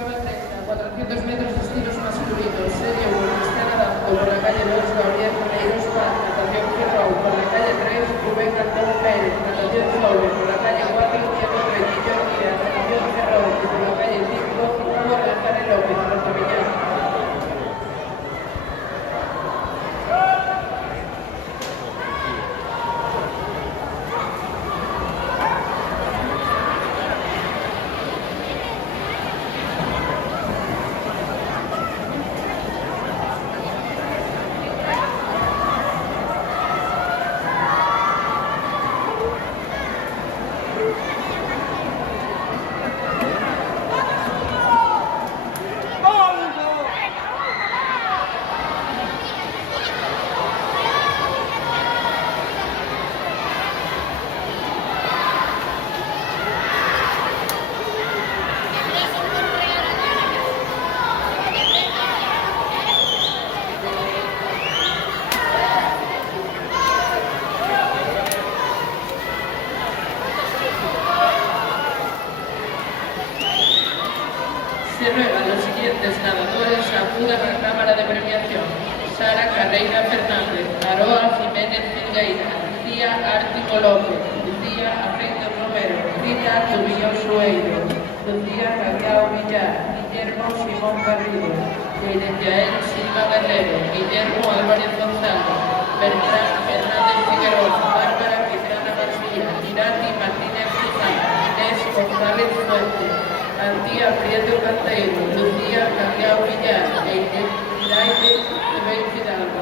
Prueba 30, 400 metros estilos masculinos, serie 1, Cristian Arango por la calle 2, Gabriel Moneiros Paz, natación Ferrol por la calle 3, Rubén Antón Pérez, natación Sobre por la calle 4, Diego Reñillo Ortega, natación Ferrol por la calle 5, Juan González López, Puerto Millán. Se ruegan los siguientes nadadores acudan a la cámara de premiación: Sara Carreira Fernández, Aroa Jiménez Filgueira, Lucía Ártico López, Lucía Afeito Romero, Rita Tubillón Sueiro, Lucía Cagliao Villar, Guillermo Simón Garrido, Yael Silva Guerrero, Guillermo Álvarez González, Bertrán Fernández Figueroa, Bárbara Quintana García, Irati Martínez Guzmán, Inés González Fuente, Antía Prieto Canteiro, Lucía Cagliao Villar e Iraide Fidalgo.